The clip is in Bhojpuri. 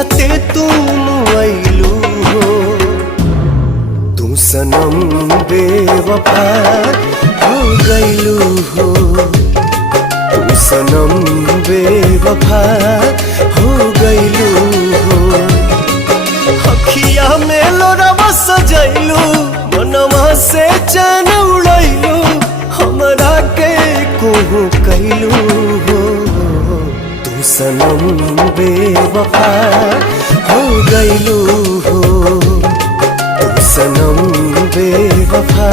जियते तुम आइलू हो तू सनम बेवफा हो गइलू हो तू सनम बेवफा हो गइलू हो अखिया में लोरवा सजैलू मनवा से चैन उड़ैलू हमरा के कोहू कैलू हो तू सनम बेवफा हो गइलू हो तू सनम बेवफा